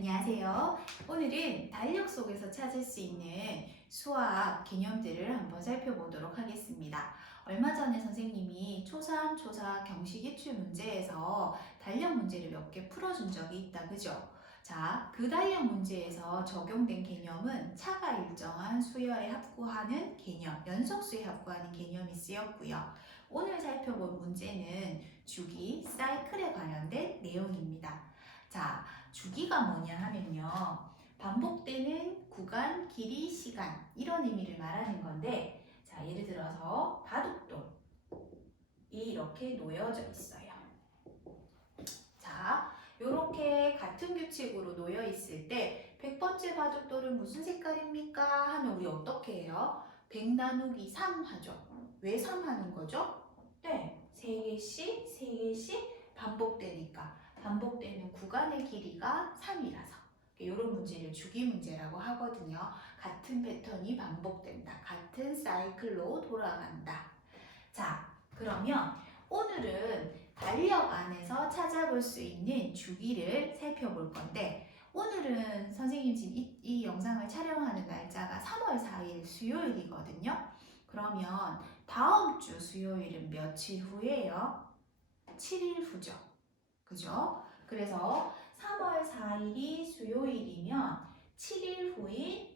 안녕하세요. 오늘은 달력 속에서 찾을 수 있는 수학 개념들을 한번 살펴보도록 하겠습니다. 얼마 전에 선생님이 초3, 초4 경시 기출 문제에서 달력 문제를 몇 개 풀어준 적이 있다, 그죠? 자, 그 달력 문제에서 적용된 개념은 차가 일정한 수열에 합구하는 개념, 연속수에 합구하는 개념이 쓰였고요. 오늘 살펴볼 문제는 주기, 사이클에 관련된 내용입니다. 자, 주기가 뭐냐 하면요. 반복되는 구간, 길이, 시간 이런 의미를 말하는 건데 자, 예를 들어서 바둑돌이 이렇게 놓여져 있어요. 자, 이렇게 같은 규칙으로 놓여 있을 때 100번째 바둑돌은 무슨 색깔입니까? 하면 우리 어떻게 해요? 100 나누기 3 하죠. 왜 3 하는 거죠? 네, 3개씩 3개씩 반복되니까 반복되는 구간의 길이가 3이라서 이런 문제를 주기 문제라고 하거든요. 같은 패턴이 반복된다. 같은 사이클로 돌아간다. 자, 그러면 오늘은 달력 안에서 찾아볼 수 있는 주기를 살펴볼 건데 오늘은 선생님 지금 이 영상을 촬영하는 날짜가 3월 4일 수요일이거든요. 그러면 다음 주 수요일은 며칠 후예요? 7일 후죠. 그죠? 그래서 3월 4일이 수요일이면 7일 후인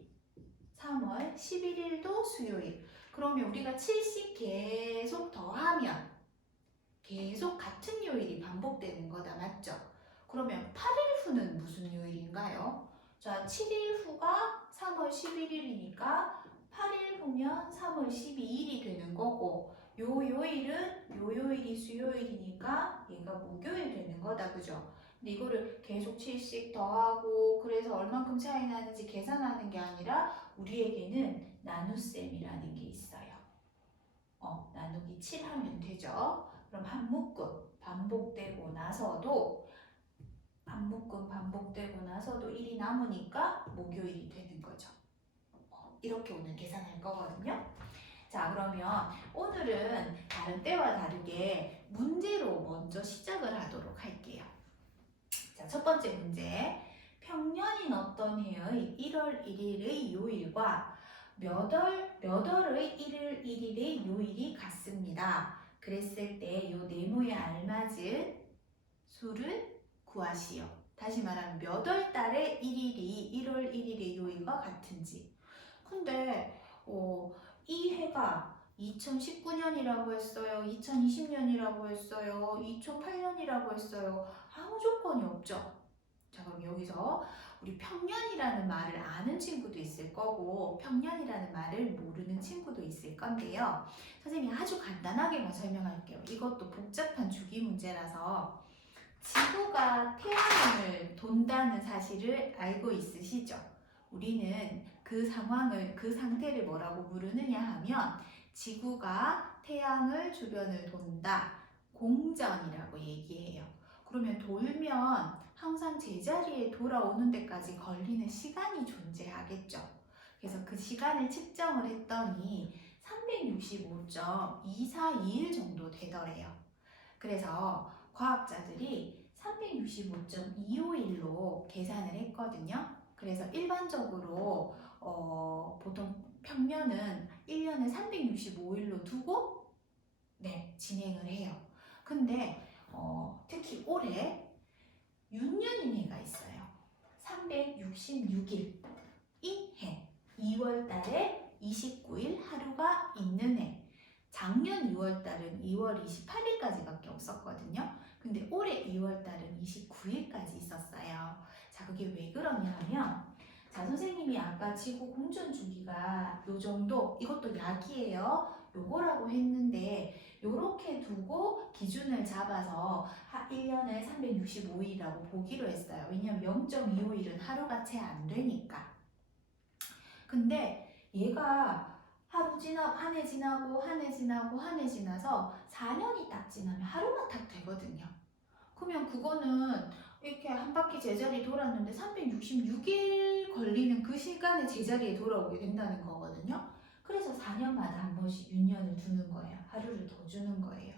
3월 11일도 수요일. 그러면 우리가 7씩 계속 더하면 계속 같은 요일이 반복되는 거다, 맞죠? 그러면 8일 후는 무슨 요일인가요? 자, 7일 후가 3월 11일이니까 8일 후면 3월 12일이 되는 거고 요 요일이 수요일이니까 얘가 목요일 되는 거다, 그죠? 근데 이거를 계속 7씩 더하고 그래서 얼만큼 차이 나는지 계산하는 게 아니라 우리에게는 나눗셈이라는 게 있어요. 나누기 7 하면 되죠. 그럼 한 묶음 반복되고 나서도 1이 남으니까 목요일이 되는 거죠. 이렇게 오늘 계산할 거거든요. 자, 그러면 오늘은 다른 때와 다르게 문제로 먼저 시작을 하도록 할게요. 자, 첫 번째 문제. 평년인 어떤 해의 1월 1일의 요일과 몇 월의 1일의 요일이 같습니다. 그랬을 때 이 네모에 알맞은 수를 구하시오. 다시 말하면 몇 월 달의 1일이 1월 1일의 요일과 같은지. 근데 이 해가 2019년이라고 했어요. 2020년이라고 했어요. 2008년이라고 했어요. 아무 조건이 없죠. 자, 그럼 여기서 우리 평년이라는 말을 아는 친구도 있을 거고 평년이라는 말을 모르는 친구도 있을 건데요. 선생님이 아주 간단하게만 설명할게요. 이것도 복잡한 주기 문제라서 지구가 태양을 돈다는 사실을 알고 있으시죠? 우리는 그 상태를 뭐라고 부르느냐 하면 지구가 태양을 주변을 돈다. 공전이라고 얘기해요. 그러면 돌면 항상 제자리에 돌아오는 데까지 걸리는 시간이 존재하겠죠. 그래서 그 시간을 측정을 했더니 365.242일 정도 되더래요. 그래서 과학자들이 365.251로 계산을 했거든요. 그래서 일반적으로 보통 평년은 1년을 365일로 두고 진행을 해요. 근데 특히 올해 윤년인 해가 있어요. 366일인 해. 2월 달에 29일 하루가 있는 해. 작년 2월 달은 2월 28일까지밖에 없었거든요. 근데 올해 2월 달은 29일까지 있었어요. 자, 그게 왜 그러냐면 자, 선생님이 아까 지구 공전 주기가 요 정도, 이것도 약이에요. 요거라고 했는데 요렇게 두고 기준을 잡아서 1년을 365일이라고 보기로 했어요. 왜냐면 0.25일은 하루가 채 안 되니까. 근데 얘가 한 해 지나고 한 해 지나고 한 해 지나서 4년이 딱 지나면 하루가 딱 되거든요. 그러면 그거는 이렇게 한 바퀴 제자리 돌았는데 366일 걸리는 그 시간에 제자리에 돌아오게 된다는 거거든요. 그래서 4년마다 한 번씩 윤년을 두는 거예요. 하루를 더 주는 거예요.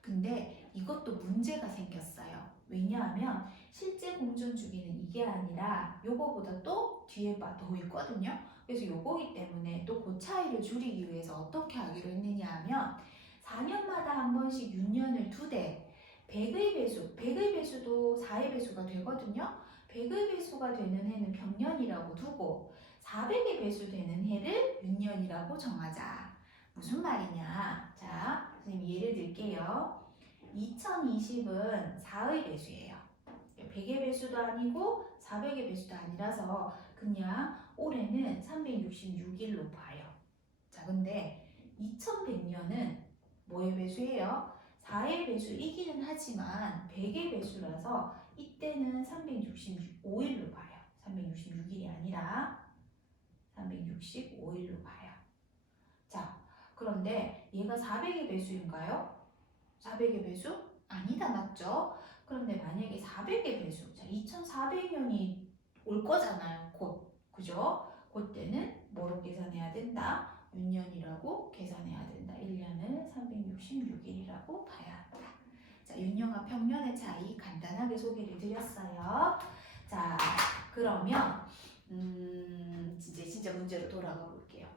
근데 이것도 문제가 생겼어요. 왜냐하면 실제 공전 주기는 이게 아니라 요거보다 또 뒤에 더 있거든요. 그래서 요거기 때문에 또 그 차이를 줄이기 위해서 어떻게 하기로 했느냐 하면 4년마다 한 번씩 6년을 2대 100의 배수, 100의 배수도 4의 배수가 되거든요. 100의 배수가 되는 해는 병년이라고 두고 400의 배수 되는 해를 6년이라고 정하자. 무슨 말이냐? 자, 선생님 예를 들게요. 2020은 4의 배수예요. 100의 배수도 아니고 400의 배수도 아니라서 그냥 올해는 366일로 봐요. 자, 근데 2100년은 뭐의 배수예요? 4의 배수이기는 하지만 100의 배수라서 이때는 365일로 봐요. 366일이 아니라 365일로 봐요. 자, 그런데 얘가 400의 배수인가요? 400의 배수? 아니다, 맞죠? 그런데 만약에 400의 배수, 자, 2400년이 올 거잖아요, 곧. 그죠? 그때는 뭐로 계산해야 된다? 6년이라고 계산해야 된다. 1년을 366일이라고 봐야 한다. 자, 윤영아 평년의 차이 간단하게 소개를 드렸어요. 자, 그러면 진짜 문제로 돌아가 볼게요.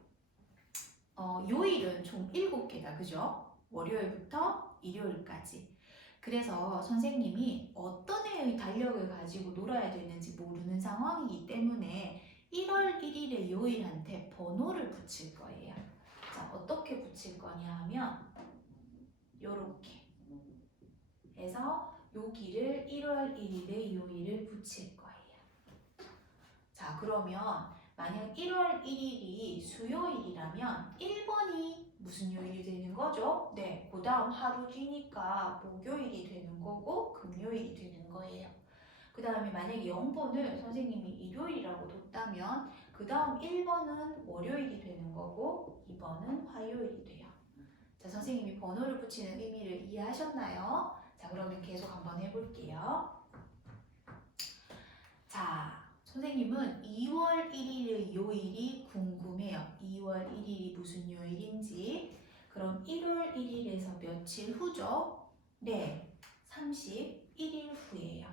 요일은 총 7개다. 그죠? 월요일부터 일요일까지. 그래서 선생님이 어떤 해의 달력을 가지고 놀아야 되는지 모르는 상황이기 때문에 1월 1일의 요일한테 번호를 붙일 거예요. 자, 어떻게 붙일 거냐 하면 요렇게 해서 여기를 1월 1일의 요일을 붙일 거예요. 자, 그러면 만약 1월 1일이 수요일이라면 1번이 무슨 요일이 되는 거죠? 네, 그 다음 하루 뒤니까 목요일이 되는 거고 금요일이 되는 거예요. 그 다음에 만약에 0번을 선생님이 일요일이라고 뒀다면 그 다음 1번은 월요일이 되는 거고 2번은 화요일이 돼요. 자, 선생님이 번호를 붙이는 의미를 이해하셨나요? 자, 그러면 계속 한번 해볼게요. 자, 선생님은 2월 1일의 요일이 궁금해요. 2월 1일이 무슨 요일인지. 그럼 1월 1일에서 며칠 후죠? 네, 31일 후예요.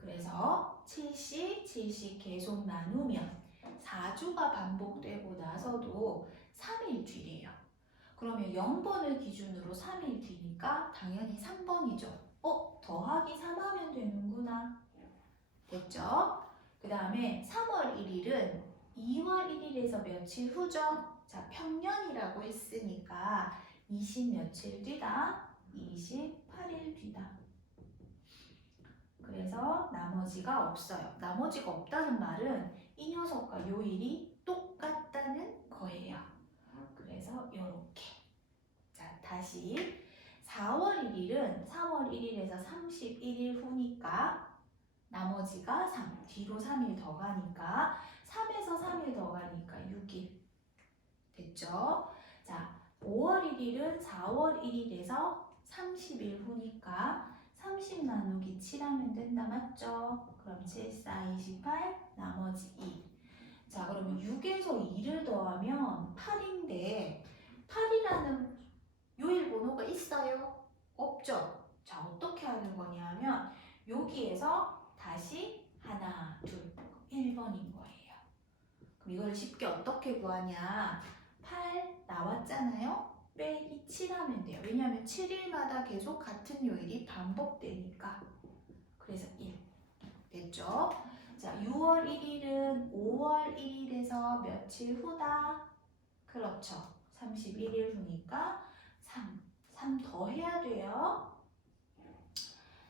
그래서 70, 70 계속 나누면 4주가 반복되고 나서도 3일 뒤래요. 그러면 0번을 기준으로 3일 뒤니까 당연히 3번이죠. 더하기 3하면 되는구나. 됐죠? 그 다음에 3월 1일은 2월 1일에서 며칠 후죠? 자, 평년이라고 했으니까 20 며칠 뒤다? 28일 뒤다. 그래서 나머지가 없어요. 나머지가 없다는 말은 이 녀석과 요일이 똑같다는 거예요. 그래서 요렇게. 자, 다시 4월 1일은 3월 1일에서 31일 후니까 나머지가 3, 뒤로 3일 더 가니까 3에서 3일 더 가니까 6일. 됐죠? 자, 5월 1일은 4월 1일에서 30일 후니까 30 나누기 7하면 된다. 맞죠? 그럼 7, 4, 28, 나머지 2. 자, 그러면 6에서 2를 더하면 8인데 8이라는 요일 번호가 있어요? 없죠? 자, 어떻게 하는 거냐면 여기에서 다시 하나, 둘, 1번인 거예요. 그럼 이걸 쉽게 어떻게 구하냐? 8 나왔잖아요? 빼기 7 하면 돼요. 왜냐하면 7일마다 계속 같은 요일이 반복되니까. 그래서 1. 됐죠? 자, 6월 1일은 5월 1일에서 며칠 후다? 그렇죠. 31일 후니까 3. 3 더 해야 돼요.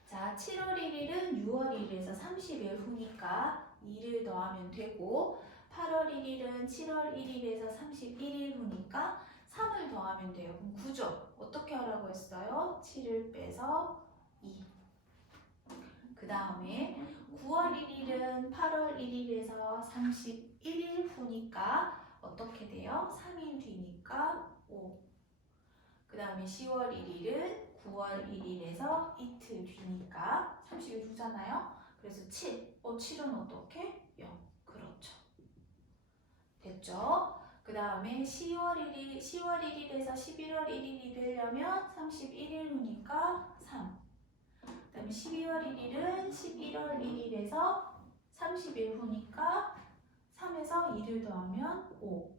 자, 7월 1일은 6월 1일에서 30일 후니까 2를 더하면 되고 8월 1일은 7월 1일에서 31일 후니까 3을 더하면 돼요. 그럼 9죠. 어떻게 하라고 했어요? 7을 빼서 2. 그 다음에 9월 1일은 8월 1일에서 31일 후니까 어떻게 돼요? 3일 뒤니까 5. 그 다음에 10월 1일은 9월 1일에서 이틀 뒤니까 30일 후잖아요. 그래서 7. 7은 어떻게? 0. 그렇죠. 됐죠? 그 다음에 10월 1일에서 11월 1일이 되려면 31일 후니까 3. 그 다음에 12월 1일은 11월 1일에서 30일 후니까 3에서 2를 더하면 5.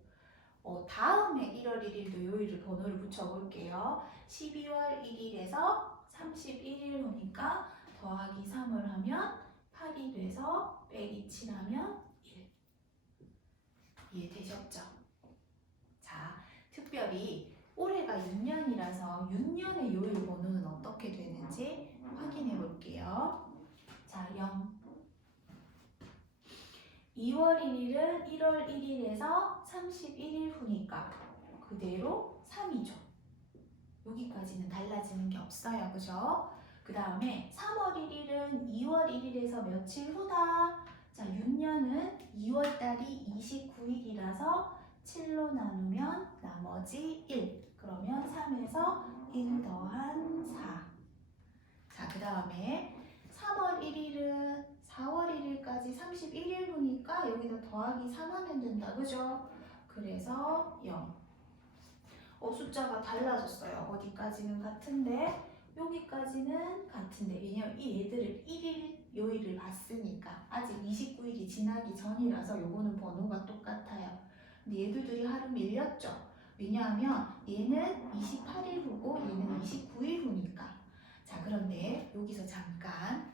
다음에 1월 1일도 요일을 번호를 붙여볼게요. 12월 1일에서 31일 후니까 더하기 3을 하면 8이 돼서 빼기 7하면 1. 이해되셨죠? 자, 특별히 올해가 6년이라서 6년의 요일 번호는 어떻게 되는지 확인해 볼게요. 자, 0. 2월 1일은 1월 1일에서 31일 후니까 그대로 3이죠. 여기까지는 달라지는 게 없어요. 그죠? 그 다음에 3월 1일은 2월 1일에서 며칠 후다. 자, 6년은 2월 달이 29일이라서 7로 나누면 나머지 1. 그러면 3에서 1 더한 4. 자, 그 다음에 3월 1일은 4월 1일까지 31일 후니까 여기다 더하기 3 하면 된다. 그죠? 그래서 0. 숫자가 달라졌어요. 어디까지는 같은데 여기까지는 같은데 왜냐면 이 얘들을 1일 요일을 봤으니까 아직 29일이 지나기 전이라서 요거는 번호가 똑같아요. 근데 얘들이 하루 밀렸죠. 왜냐하면 얘는 28일 후고 얘는 29일 후니까. 자, 그런데 여기서 잠깐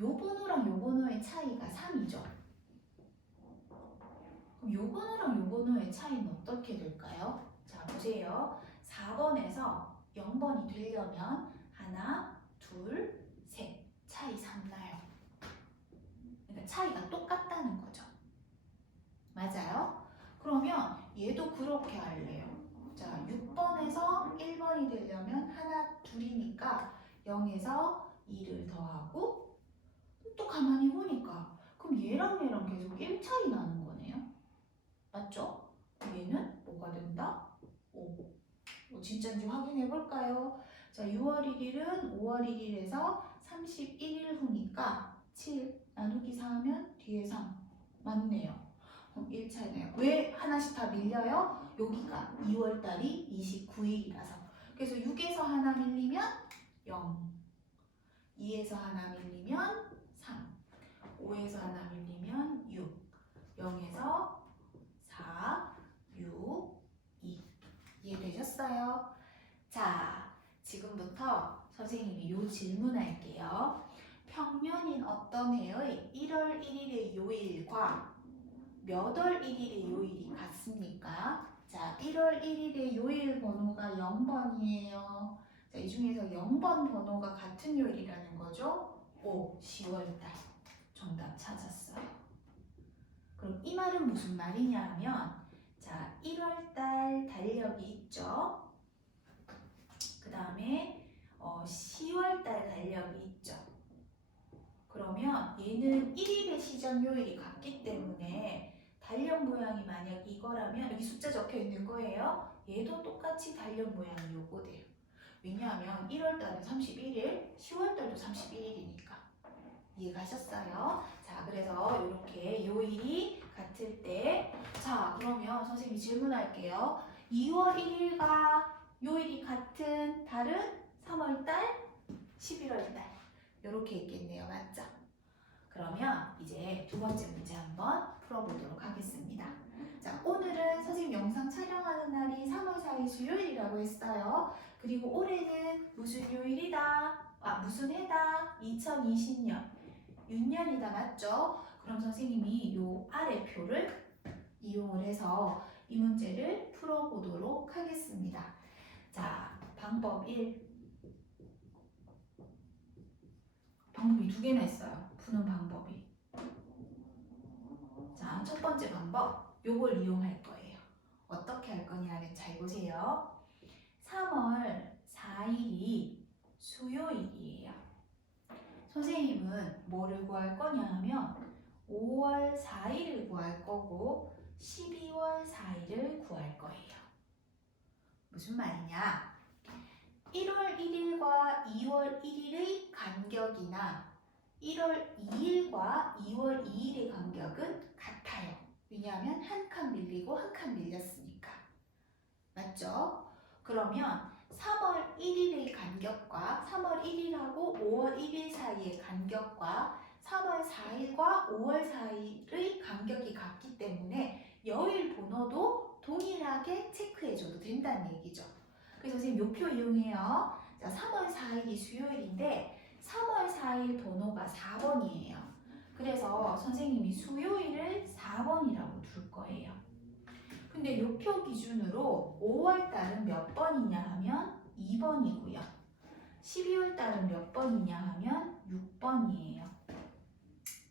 요 번호랑 요 번호의 차이가 3이죠. 그럼 요 번호랑 요 번호의 차이는 어떻게 될까요? 자, 보세요. 4번에서 0번이 되려면 하나, 둘, 셋. 차이 3 나요. 그러니까 차이가 똑같다는 거죠. 맞아요? 그러면 얘도 그렇게 할래요. 자, 6번에서 1번이 되려면 하나, 둘이니까 0에서 2를 더하고 또 가만히 보니까 그럼 얘랑 계속 1 차이 나는 거네요. 맞죠? 얘는 뭐가 된다? 5. 진짜인지 확인해 볼까요? 자, 6월 1일은 5월 1일에서 31일 후니까 7 나누기 4 하면 뒤에 3. 맞네요. 그럼 1 차이네요. 왜 하나씩 다 밀려요? 여기가 2월 달이 29일이라서. 그래서 6에서 하나 밀리면 0. 2에서 하나 밀리면 3. 5에서 하나 밀리면 6. 0에서 4, 6, 2. 이해되셨어요? 자, 지금부터 선생님이 요 질문할게요. 평년인 어떤 해의 1월 1일의 요일과 몇 월 1일의 요일이 같습니까? 자, 1월 1일의 요일 번호가 0번이에요. 자, 이 중에서 0번 번호가 같은 요일이라는 거죠? 10월달. 정답 찾았어요. 그럼 이 말은 무슨 말이냐 하면 자, 1월달 달력이 있죠. 그 다음에 10월달 달력이 있죠. 그러면 얘는 1일의 시전 요일이 같기 때문에 달력 모양이 만약 이거라면 여기 숫자 적혀 있는 거예요. 얘도 똑같이 달력 모양이 요거돼요. 왜냐하면 1월달은 31일, 10월달도 31일이니까. 이해가셨어요? 자, 그래서 이렇게 요일이 같을 때, 자, 그러면 선생님이 질문할게요. 2월 1일과 요일이 같은 달은 3월달, 11월달. 이렇게 있겠네요. 맞죠? 그러면 이제 두 번째 문제 한번 풀어보도록 하겠습니다. 자, 오늘은 선생님 영상 촬영하는 날이 3월 4일 수요일이라고 했어요. 그리고 올해는 무슨 요일이다? 무슨 해다? 2020년. 6년이다. 맞죠? 그럼 선생님이 요 아래 표를 이용을 해서 이 문제를 풀어보도록 하겠습니다. 자, 방법 1. 방법이 두 개나 있어요. 푸는 방법이. 자, 첫 번째 방법. 요걸 이용할 거예요. 어떻게 할 거냐면 잘 보세요. 3월 4일이 수요일이에요. 선생님은 뭐를 구할 거냐 하면 5월 4일을 구할 거고 12월 4일을 구할 거예요. 무슨 말이냐? 1월 1일과 2월 1일의 간격이나 1월 2일과 2월 2일의 간격은 같아요. 왜냐하면 한 칸 밀리고 한 칸 밀렸으니까. 맞죠? 그러면 3월 1일의 간격과 3월 1일하고 5월 1일 사이의 간격과 3월 4일과 5월 4일의 간격이 같기 때문에 여일 번호도 동일하게 체크해줘도 된다는 얘기죠. 그래서 선생님 요표 이용해요. 자, 3월 4일이 수요일인데 3월 4일 번호가 4번이에요. 그래서 선생님이 수요일을 4번이라고 둘 거예요. 근데 요표 기준으로 5월 달은 몇 번이냐 하면 2번이고요. 12월 달은 몇 번이냐 하면 6번이에요.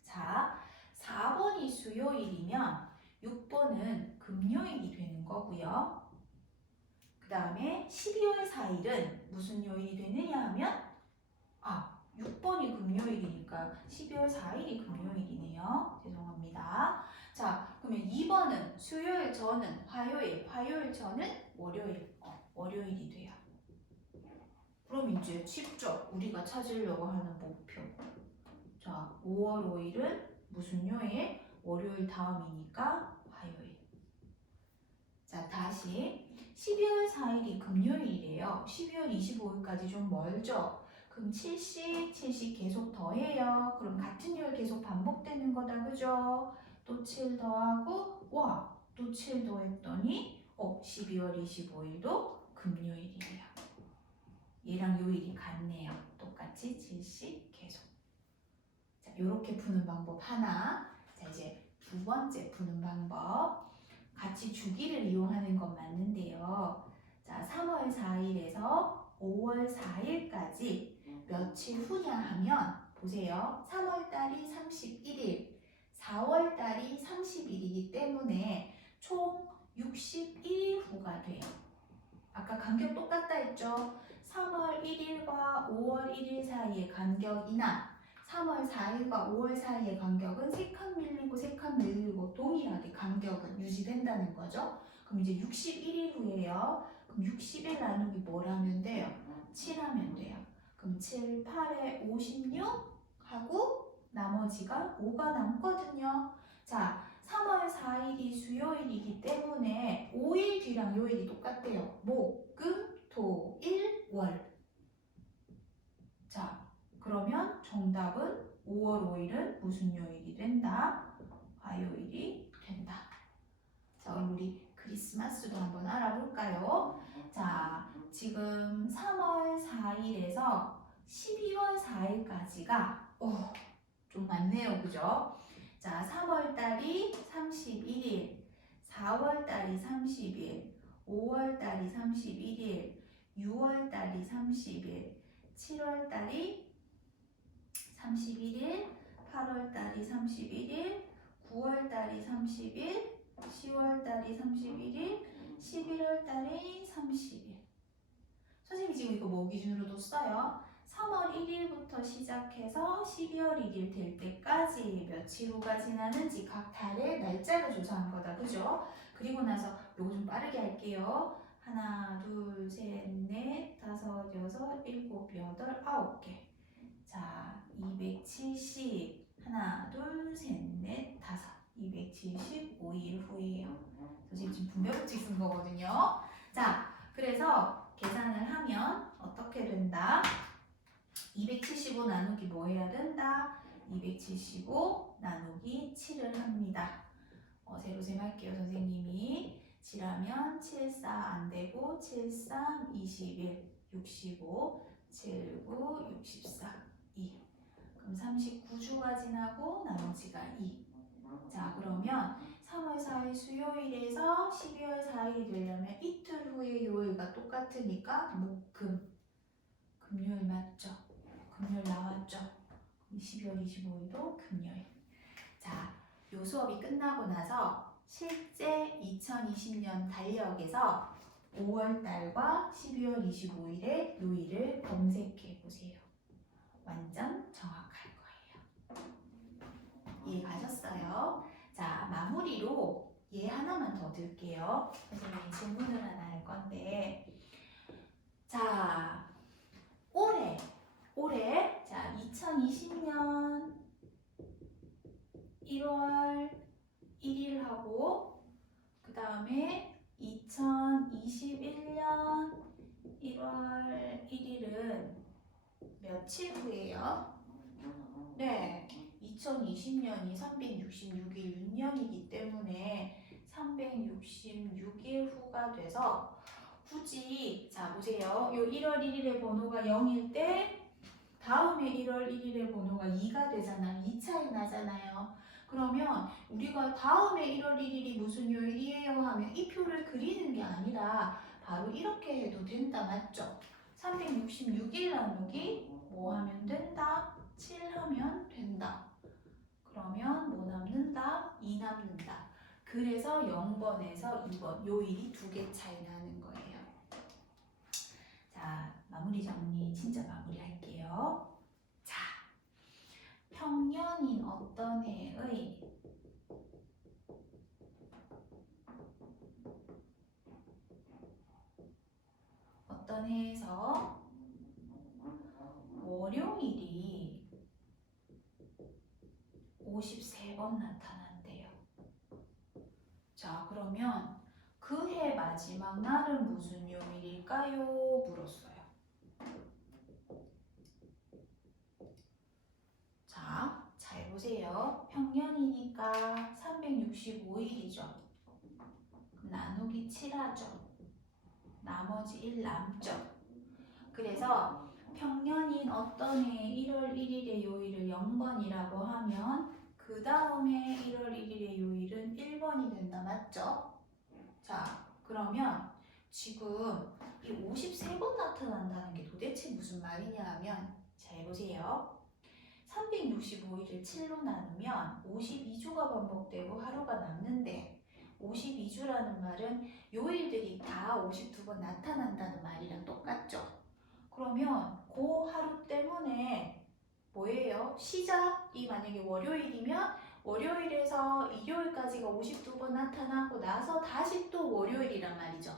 자, 4번이 수요일이면 6번은 금요일이 되는 거고요. 그 다음에 12월 4일은 무슨 요일이 되느냐 하면 6번이 금요일이니까 12월 4일이 금요일이네요. 죄송합니다. 자, 그러면 2번은 수요일 저는 화요일, 화요일 저는 월요일이 돼요. 그럼 이제 쉽죠? 우리가 찾으려고 하는 목표. 자, 5월 5일은 무슨 요일? 월요일 다음이니까 화요일. 자, 다시 12월 4일이 금요일이래요. 12월 25일까지 좀 멀죠? 그럼 7씩 계속 더해요. 그럼 같은 요일 계속 반복되는 거다, 그죠? 또 7 더하고 또 7 더했더니 12월 25일도 금요일이에요. 얘랑 요일이 같네요. 똑같이 7씩 계속. 자, 요렇게 푸는 방법 하나. 자, 이제 두 번째 푸는 방법. 같이 주기를 이용하는 건 맞는데요. 자, 3월 4일에서 5월 4일까지 며칠 후냐 하면 보세요. 3월 달이 31일, 4월 달이 30일이기 때문에 총 61일 후가 돼요. 아까 간격 똑같다 했죠? 3월 1일과 5월 1일 사이의 간격이나 3월 4일과 5월 사이의 간격은 3칸 밀리고 3칸 밀리고 동일하게 간격은 유지된다는 거죠. 그럼 이제 61일 후에요. 그럼 60일 나누기 뭘 하면 돼요? 7 하면 돼요. 그럼 7, 8에 56 하고 나머지가 5가 남거든요. 자, 3월 4일이 수요일이기 때문에 5일 뒤랑 요일이 똑같대요. 목, 금, 토, 일, 월. 자, 그러면 정답은 5월 5일은 무슨 요일이 된다? 화요일이 된다. 자, 그럼 우리 크리스마스도 한번 알아볼까요? 자, 지금 3월 4일에서 12월 4일까지가 좀 많네요, 그죠? 자, 3월 달이 31일, 4월 달이 30일, 5월 달이 31일, 6월 달이 30일, 7월 달이 31일, 8월 달이 31일, 9월 달이 30일, 10월 달이 31일, 11월 달이 30일. 선생님이 지금 이거 뭐 기준으로 뒀어요? 3월 1일부터 시작해서 12월 1일 될 때까지 며칠 후가 지나는지 각 달의 날짜를 조사한 거다, 그죠? 그리고 나서 요거 좀 빠르게 할게요. 하나, 둘, 셋, 넷, 다섯, 여섯, 일곱, 여덟, 9개. 자, 270. 하나, 둘, 셋, 넷, 다섯. 275일 후예요. 선생님 지금 분배법칙 쓴 거거든요. 자, 그래서 계산을 하면 어떻게 된다? 275 나누기 뭐 해야 된다? 275 나누기 7을 합니다. 세로셈 할게요. 선생님이 7하면 7, 4 안되고 7, 3, 21, 65, 7, 9, 64, 2. 그럼 39주가 지나고 나머지가 2. 자, 그러면 3월 4일 수요일에서 12월 4일이 되려면 이틀 후의 요일과 똑같으니까 금, 금요일 맞죠? 금요일 나왔죠? 12월 25일도 금요일. 자, 요 수업이 끝나고 나서 실제 2020년 달력에서 5월달과 12월 25일의 요일을 검색해 보세요. 완전 정확할 거예요. 이해가셨어요? 자, 마무리로 얘 하나만 더 드릴게요. 선생님이 질문을 하나 할 건데, 자, 올해 자 2020년 1월 1일하고 그 다음에 2021년 1월 1월 1일은 며칠 후예요? 네, 2020년이 366일 윤년이기 때문에 366일 후가 돼서 굳이 자 보세요. 요 1월 1일의 번호가 0일 때 다음에 1월 1일의 번호가 2가 되잖아요. 2 차이 나잖아요. 그러면 우리가 다음에 1월 1일이 무슨 요일이에요 하면 이 표를 그리는 게 아니라 바로 이렇게 해도 된다. 맞죠? 366일 나누기 뭐 하면 된다? 7 하면 된다. 그러면 뭐 남는다? 2 남는다. 그래서 0번에서 2번 요일이 2개 차이 나는 거예요. 자, 마무리 정리 진짜 마무리할게요. 자, 평년인 어떤 해의 어떤 해에서 월요일이 53번 나타난대요. 자, 그러면 그 해 마지막 날은 무슨 요일일까요? 물었어요. 자, 잘 보세요. 평년이니까 365일이죠. 나누기 7하죠. 나머지 1 남죠. 그래서 평년인 어떤 해 1월 1일의 요일을 0번이라고 하면 그 다음에 1월 1일의 요일은 1번이 된다. 맞죠? 자, 그러면 지금 이 53번 나타난다는 게 도대체 무슨 말이냐 하면 잘 보세요. 365일을 7로 나누면 52주가 반복되고 하루가 남는데 52주라는 말은 요일들이 다 52번 나타난다는 말이랑 똑같죠? 그러면 그 하루 때문에 뭐예요? 시작이 만약에 월요일이면 월요일에서 일요일까지가 52번 나타나고 나서 다시 또 월요일이란 말이죠.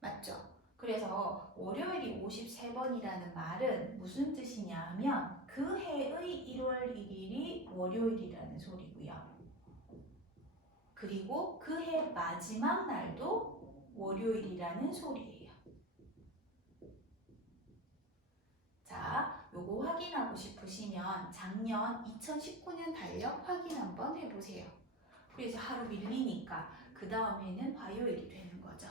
맞죠? 그래서 월요일이 53번이라는 말은 무슨 뜻이냐 하면 그 해의 1월 1일이 월요일이라는 소리고요. 그리고 그 해 마지막 날도 월요일이라는 소리예요. 자, 요거 확인하고 싶으시면 작년 2019년 달력 확인 한번 해보세요. 그래서 하루 밀리니까 그 다음에는 화요일이 되는 거죠.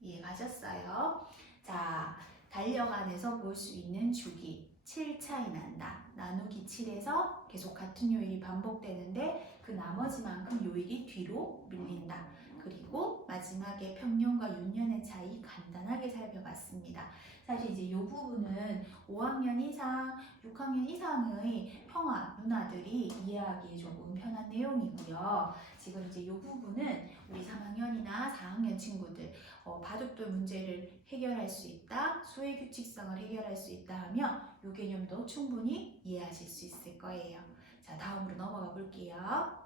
이해 가셨어요? 자, 달력 안에서 볼 수 있는 주기 7 차이 난다. 나누기 7에서 계속 같은 요일이 반복되는데 그 나머지만큼 요일이 뒤로 밀린다. 그리고 마지막에 평년과 윤년의 차이 간단하게 살펴봤습니다. 사실 이제 이 부분은 5학년 이상, 6학년 이상의 평화 누나들이 이해하기 조금 편한 내용이고요. 지금 이제 이 부분은 우리 3학년이나 4학년 친구들 바둑돌 문제를 해결할 수 있다, 수의 규칙성을 해결할 수 있다 하면 이 개념도 충분히 이해하실 수 있을 거예요. 자, 다음으로 넘어가 볼게요.